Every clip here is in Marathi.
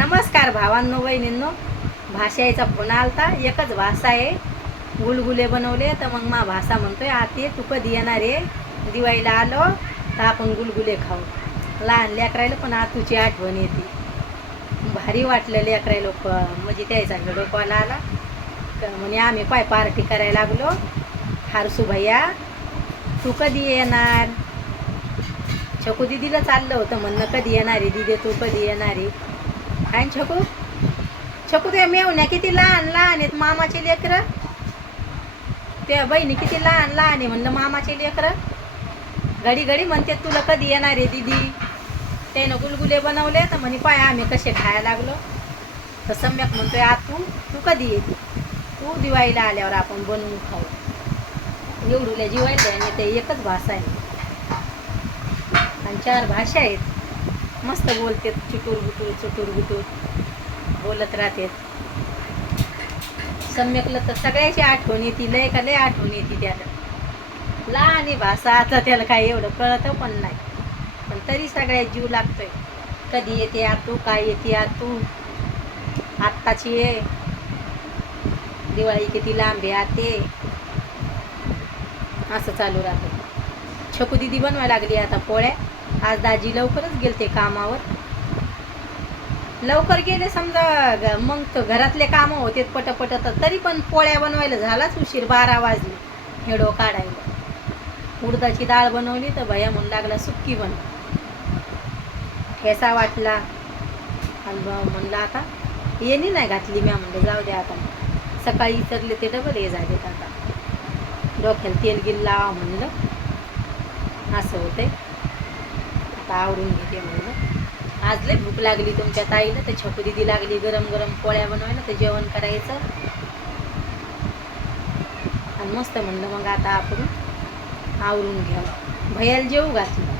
नमस्कार भावांनो बहिणींनो. भाषाचा फोन आलता. एकच भाषा आहे. गुलगुले बनवले तर मग मा भाषा म्हणतोय आते तू कधी येणार आहे? दिवाळीला आलो तर आपण गुलगुले खाऊ. लहान लेकरायला पण आतूची आठवण येते. भारी वाटलं लेकरायला म्हणजे त्याचा व्हिडिओ कॉल आला म्हणे आम्ही पार्टी करायला लागलो. हारसू भैया तू कधी येणार? छकू दिदीला चाललं होतं म्हणणं कधी येणार आहे दिदी, तू कधी येणार आहे? काय छकू छकू त्या मेवण्या किती लहान लहान आहेत, मामाचे लेकरं. त्या बहिणी किती लहान लहान आहे म्हणलं मामाचे लेकरं. घडी घडी म्हणते तुला कधी येणार आहे दिदी. त्यानं गुलगुले बनवले तर म्हणे पाय आम्ही कसे खायला लागलो. तर सम्यक म्हणतोय आ तू कधी येते? तू दिवाळीला आल्यावर आपण बनवून खाऊ. एवढूल्या दिवाळीला ते एकच भाषा आहे आणि 4 भाषा आहेत. मस्त बोलते, चुटूर गुटूर बोलत राहते. सम्यकला तर सगळ्याची आठवण येते, लय का लय आठवण येते त्याला. लहान आहे भाषा, आता त्याला काही एवढं कळतं पण नाही, पण तरी सगळ्यात जीव लागतोय. कधी येते आ तू, काय येते आ तू, आत्ताची ये दिवाळी किती लांब आहे आते, असं चालू राहतं. छकू दिदी बनवायला लागली आता पोळ्या. आज दाजी लवकरच गेलते कामावर. लवकर गेले समजा मग तर घरातले कामं होते पटपट, तरी पण पोळ्या बनवायला झालाच उशीर. 12 वाजले हेडो काढायला. उडदाची डाळ बनवली तर भैया म्हणू लागला सुक्की बनव. ठेसा वाटला आणि म्हणलं आता येणी नाही घातली. मी म्हणलं जाऊ द्या आता, सकाळी इतरले ते डबल हे झालेत. आता डोक्याला तेल गिल लावा म्हणलं, असं होतंय. आता आवरून घेते म्हणलं. आज लय भूक लागली तुमच्या ताईला, तर छकू दिदी लागली गरम गरम पोळ्या बनवायला, तर जेवण करायचं. आणि मस्त म्हणलं मग आता आपण आवरून घ्यावं. भैयाला जेवू घातलं.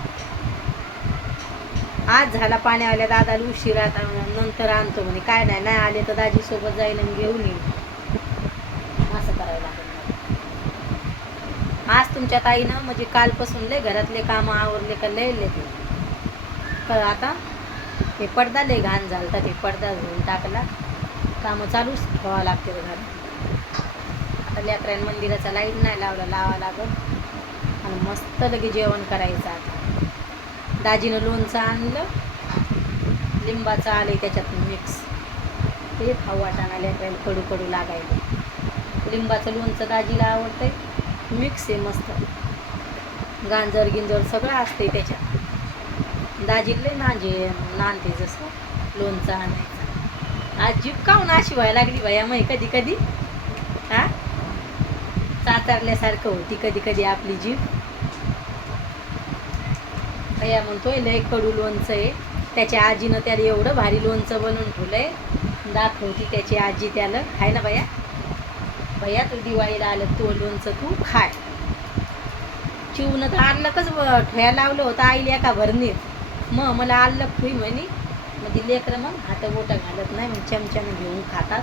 आज झाला पाण्यावाल्या दादाला उशीर, आता नंतर आणतो म्हणे. काय नाही आले तर दाजीसोबत जाईल आणि घेऊन येईल. असं करायला लागेल. आज तुमच्या ताईनं म्हणजे कालपासून लय घरातले कामं आवरले का लय लेते. तर आता हे पडदा लय घाण झालं, तर ते पडदा धुवून टाकला. कामं चालूच ठेवावं लागते घरात. आता लेकरांनी मंदिराचा लाईट नाही लावला, लावा लागल. आणि मस्त लगे जेवण करायचं. आता दाजीनं लोणचं आणलं, लिंबाचं आलंय त्याच्यात मिक्स. ते खाऊ वाटाणा लेकरांना कडू कडू लागायला. लिंबाचं लोणचं दाजीला आवडतंय. मिक्स आहे मस्त, गांजर गिंजर सगळं असते त्याच्यात. दाजीला नांदते जसं लोणचं आणायचं. आज जीभ काऊन अशी व्हायला लागली भैया मग कधी कधी हा चाचारल्यासारखं होती कधी कधी आपली जीभ. भैया म्हणतोय लय कडू लोणचं आहे. त्याच्या आजीनं त्याला एवढं भारी लोणचं बनवून ठेवलंय, दाखवती त्याची आजी त्याला. खाय ना भैया, भैया तू दिवाळीला आलं तू लोणचं तू खाय. चिवनं तर आल्लकच ठेवायला लावलं होतं आईला एका भरणीत. मग मला आल्लक ठुई म्हणे. मग ती लेकरं मग हातं बोटं घालत नाही, मग चमच्यानं घेऊन खातात.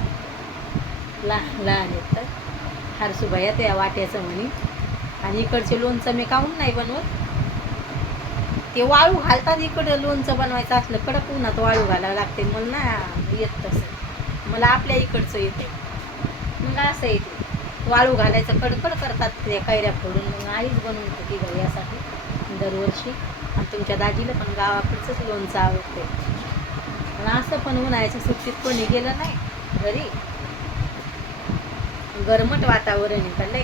लहान लहान आहेत तर हारसू भैया त्या वाट्याचं म्हणे. आणि इकडचे लोणचं मी काहून नाही बनवत, ते वाळू घालतात. इकडं लोणचं बनवायचं असलं कडक उन्हात वाळू घालावं लागते. मला ना येत तसं, मला आपल्या इकडचं येते. मग असं येते वाळू घालायचं, कडकड करतात ते कैऱ्या फोडून. मग आईच बनवून होती भैयासाठी दरवर्षी. आणि तुमच्या दाजीला पण गावाकडचंच लोणचं आवडते. पण असं पण उन्हाळ्याच्या सुट्टीत कोणी गेलं नाही घरी. गरमट वातावरण आहे का लय.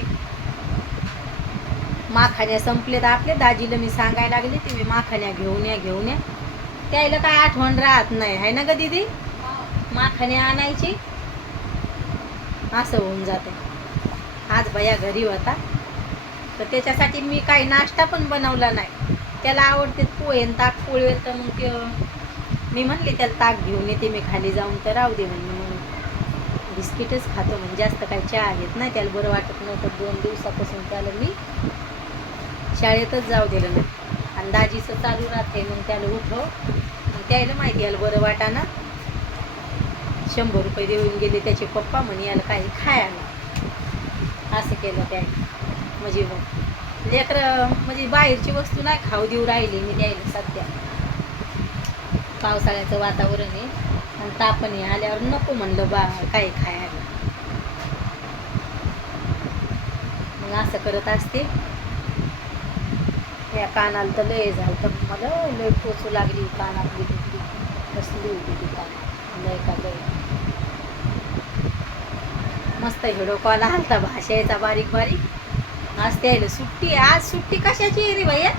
माखाण्या संपले तर आपले दाजीला मी सांगायला लागले ते मी माखाण्या घेऊन या. त्याला काय आठवण राहत नाही आहे ना ग दीदी, माखाण्या आणायची. असं होऊन जाते. आज भैया घरी होता तर त्याच्यासाठी मी काही नाश्ता पण बनवला नाही. त्याला आवडते पोहे आणि ताक पोळी. तर मग ते मी म्हणले त्याला ताक घेऊन येते मी खाली जाऊन, तर राहू दे म्हणून मग बिस्किटच खातो. म्हणजे जास्त काही चहा घेत नाही. त्याला बरं वाटत नव्हतं 2 दिवसापासून. त्याला मी शाळेतच जाऊ दिलं नाही. आणि दाजीचं चालू राहते मग त्याला उठव. मग त्याला माहिती याला बरं वाटाना. 100 रुपये देऊन गेले त्याचे पप्पा म्हणे याला काही खायला. असं केलं त्याने. म्हणजे लेकरं म्हणजे बाहेरची वस्तू नाही खाऊ देऊ राहिली मी द्यायला. सध्या पावसाळ्याचं वातावरण आहे आणि तापणी आल्यावर नको म्हणलं बा काही खायला. मग असं करत असते. या कानाला तर लय झालं तर मला लय टोचू लागली कानातली दुखली कसली होती ती कानात लय का लय. मस्त व्हिडिओ कॉल आलता भाषेचा बारीक बारीक. आज त्याला सुट्टी. आज सुट्टी कशाची आहे रे भैया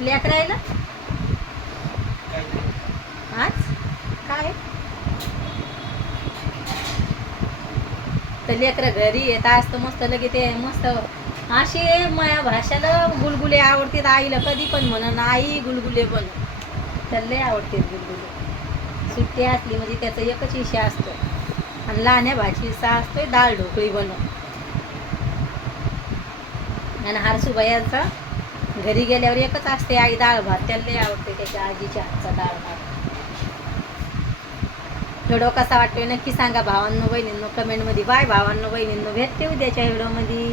लेकरायला आज काय तर लेकरं घरी येत असतं मस्त लगे ते मस्त असे माया भाषाला गुलगुले आवडतात. आईला कधी पण म्हणून आई गुलगुले बन तर लय आवडते गुलगुले. सुट्टी असली म्हणजे त्याचा एकच विषय असतो आणि लहान्या भाषेचा असतोय डाळ ढोकळी बनव. आणि हरसूबाईचा घरी गेल्यावर एकच असते आई डाळ भात. त्याला लय आवडते त्याच्या आजीच्या हातचा डाळ भात. व्हिडिओ कसा वाटतोय नक्की सांगा भावांनो बहिणींनो कमेंटमध्ये. बाय भावांनो बहिणींनो, भेटते उद्याच्या व्हिडिओमध्ये.